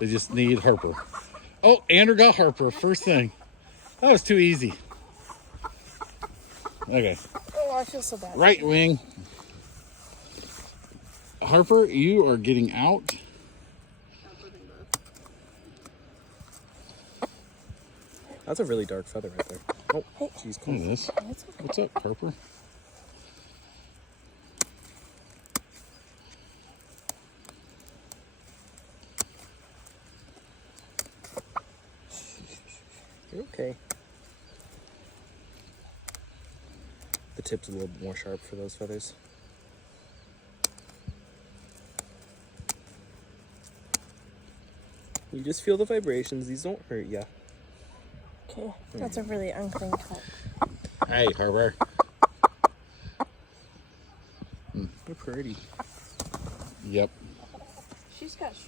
They just need Harper. Oh, Andrew got Harper. First thing. That was too easy. Okay. Oh, I feel so bad. Right wing. Harper, you are getting out. That's a really dark feather right there. Oh, jeez, Look at this. It's okay. What's up, Harper? You're okay. The tip's a little bit more sharp for those feathers. You just feel the vibrations. These don't hurt ya. Okay, that's a really unclean cut. Hey, Harper. You're pretty. Yep. She's got